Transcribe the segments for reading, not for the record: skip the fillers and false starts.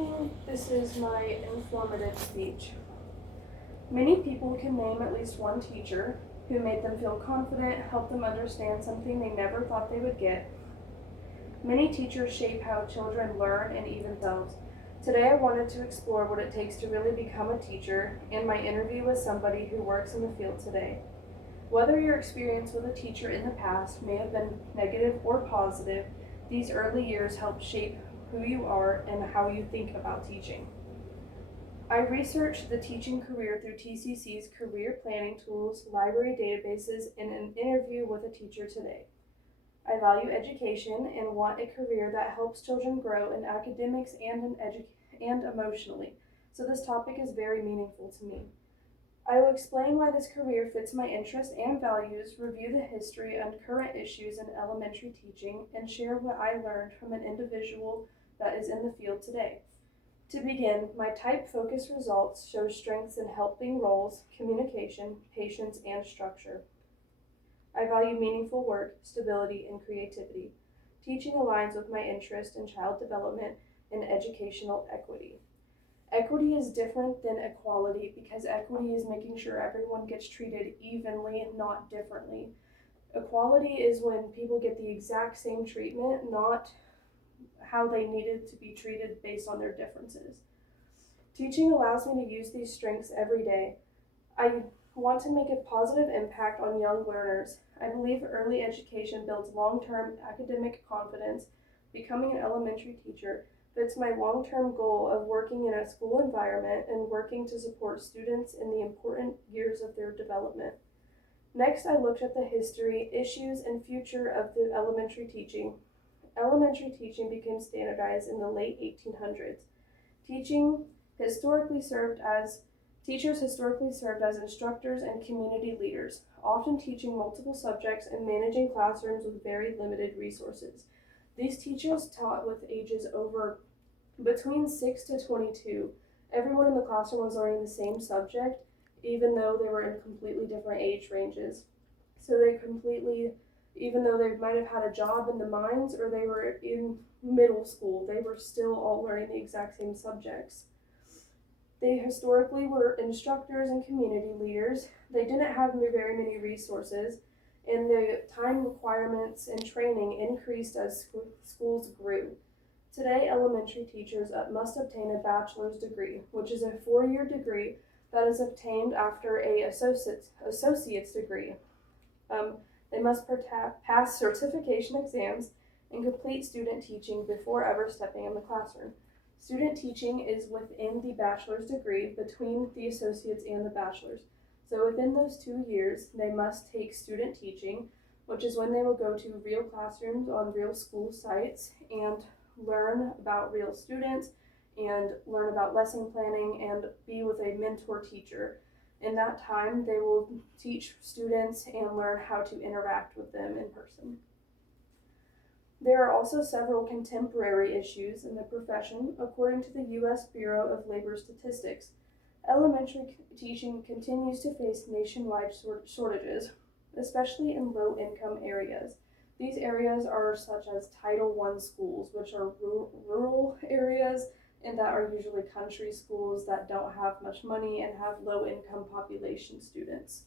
morning. This is my informative speech. Many people can name at least one teacher who made them feel confident, helped them understand something they never thought they would get. Many teachers shape how children learn and even themselves. Today I wanted to explore what it takes to really become a teacher in my interview with somebody who works in the field today. Whether your experience with a teacher in the past may have been negative or positive, these early years help shape who you are and how you think about teaching. I researched the teaching career through TCC's career planning tools, library databases, and an interview with a teacher today. I value education and want a career that helps children grow in academics and emotionally, so this topic is very meaningful to me. I will explain why this career fits my interests and values, review the history and current issues in elementary teaching, and share what I learned from an individual that is in the field today. To begin, my type focus results show strengths in helping roles, communication, patience, and structure. I value meaningful work, stability, and creativity. Teaching aligns with my interest in child development and educational equity. Equity is different than equality because equity is making sure everyone gets treated evenly, not differently. Equality is when people get the exact same treatment, not how they needed to be treated based on their differences. Teaching allows me to use these strengths every day. I want to make a positive impact on young learners. I believe early education builds long-term academic confidence. Becoming an elementary teacher fits my long-term goal of working in a school environment and working to support students in the important years of their development. Next, I looked at the history, issues, and future of the elementary teaching. Elementary teaching became standardized in the late 1800s. Teaching historically served as Teachers historically served as instructors and community leaders, often teaching multiple subjects and managing classrooms with very limited resources. These teachers taught with ages over between 6 to 22. Everyone in the classroom was learning the same subject, even though they were in completely different age ranges. So even though they might have had a job in the mines or they were in middle school, they were still all learning the exact same subjects. They historically were instructors and community leaders. They didn't have very many resources, and the time requirements and training increased as schools grew. Today, elementary teachers must obtain a bachelor's degree, which is a 4-year degree that is obtained after an associate's degree. They must pass certification exams and complete student teaching before ever stepping in the classroom. Student teaching is within the bachelor's degree between the associates and the bachelor's. So within those 2 years, they must take student teaching, which is when they will go to real classrooms on real school sites and learn about real students and learn about lesson planning and be with a mentor teacher. In that time, they will teach students and learn how to interact with them in person. There are also several contemporary issues in the profession, according to the U.S. Bureau of Labor Statistics. Elementary teaching continues to face nationwide shortages, especially in low-income areas. These areas are such as Title I schools, which are rural areas and that are usually country schools that don't have much money and have low-income population students.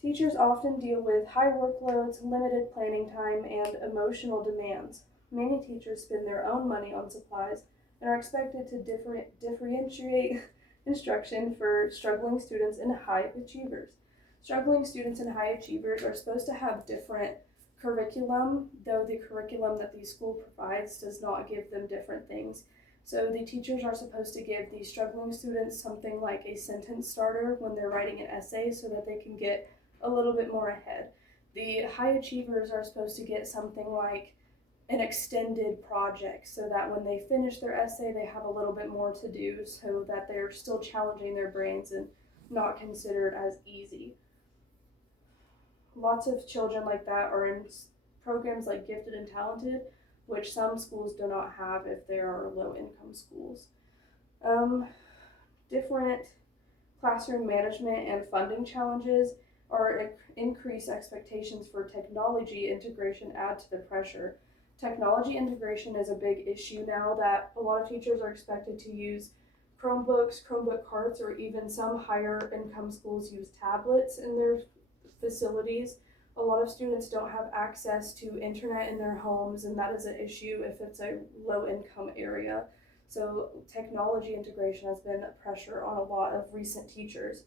Teachers often deal with high workloads, limited planning time, and emotional demands. Many teachers spend their own money on supplies and are expected to differentiate instruction for struggling students and high achievers. Struggling students and high achievers are supposed to have different curriculum, though the curriculum that the school provides does not give them different things. So the teachers are supposed to give the struggling students something like a sentence starter when they're writing an essay so that they can get a little bit more ahead. The high achievers are supposed to get something like an extended project so that when they finish their essay, they have a little bit more to do so that they're still challenging their brains and not considered as easy. Lots of children like that are in programs like Gifted and Talented, which some schools do not have if there are low-income schools. Different classroom management and funding challenges or increased expectations for technology integration add to the pressure. Technology integration is a big issue now that a lot of teachers are expected to use Chromebooks, Chromebook carts, or even some higher income schools use tablets in their facilities. A lot of students don't have access to internet in their homes, and that is an issue if it's a low income area. So technology integration has been a pressure on a lot of recent teachers.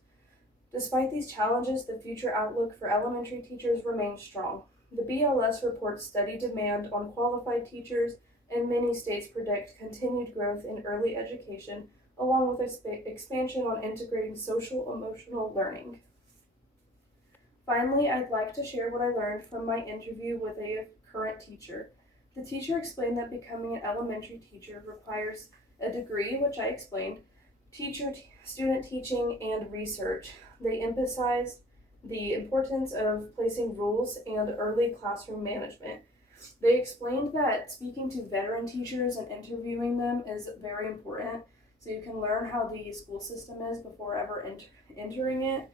Despite these challenges, the future outlook for elementary teachers remains strong. The BLS reports steady demand on qualified teachers, and many states predict continued growth in early education, along with expansion on integrating social emotional learning. Finally, I'd like to share what I learned from my interview with a current teacher. The teacher explained that becoming an elementary teacher requires a degree, which I explained, student teaching, and research. They emphasized the importance of placing rules and early classroom management. They explained that speaking to veteran teachers and interviewing them is very important, so you can learn how the school system is before ever entering it.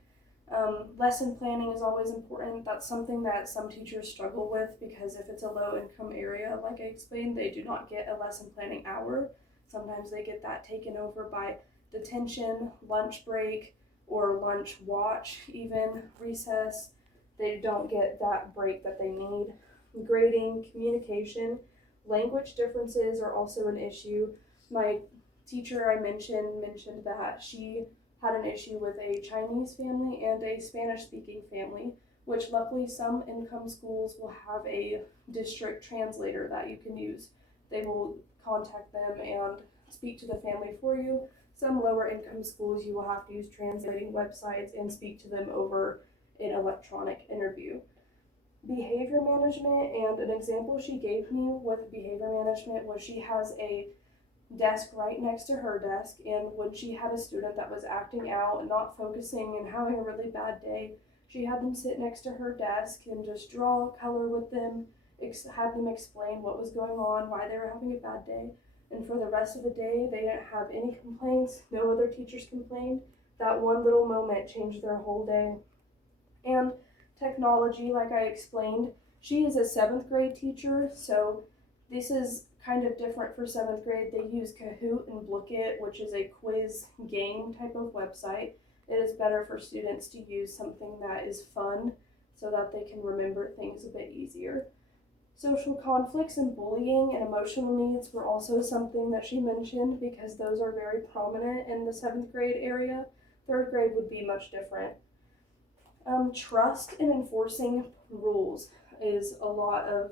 Lesson planning is always important. That's something that some teachers struggle with because if it's a low income area, like I explained, they do not get a lesson planning hour. Sometimes they get that taken over by detention, lunch break, or lunch watch, even recess. They don't get that break that they need. Grading, communication, language differences are also an issue. My teacher I mentioned that she had an issue with a Chinese family and a Spanish-speaking family, which luckily some income schools will have a district translator that you can use. They will contact them and speak to the family for you. Some lower income schools you will have to use translating websites and speak to them over an electronic interview. Behavior management, and an example she gave me with behavior management was she has a desk right next to her desk, and when she had a student that was acting out and not focusing and having a really bad day, she had them sit next to her desk and just draw color with them, had them explain what was going on, why they were having a bad day, and for the rest of the day they didn't have any complaints. No other teachers complained. That one little moment changed their whole day. And technology, like I explained, she is a 7th grade teacher, so this is kind of different for 7th grade. They use Kahoot and Blooket, which is a quiz game type of website. It is better for students to use something that is fun so that they can remember things a bit easier. Social conflicts and bullying and emotional needs were also something that she mentioned because those are very prominent in the 7th grade area. 3rd grade would be much different. Trust and enforcing rules is a lot of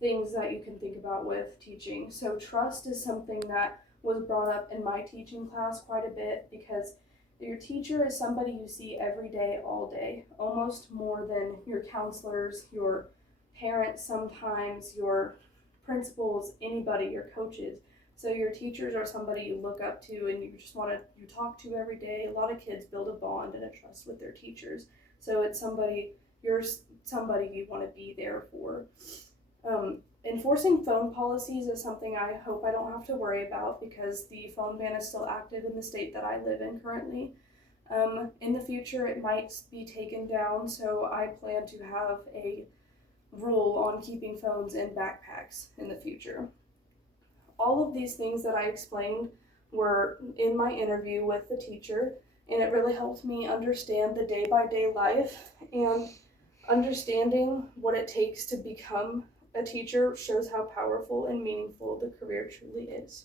things that you can think about with teaching. So trust is something that was brought up in my teaching class quite a bit because your teacher is somebody you see every day, all day, almost more than your counselors, your parents sometimes, your principals, anybody, your coaches. So your teachers are somebody you look up to and you talk to every day. A lot of kids build a bond and a trust with their teachers. So it's you're somebody you want to be there for. Enforcing phone policies is something I hope I don't have to worry about because the phone ban is still active in the state that I live in currently. In the future, it might be taken down, so I plan to have a rule on keeping phones in backpacks in the future. All of these things that I explained were in my interview with the teacher, and it really helped me understand the day-by-day life, and understanding what it takes to become a teacher shows how powerful and meaningful the career truly is.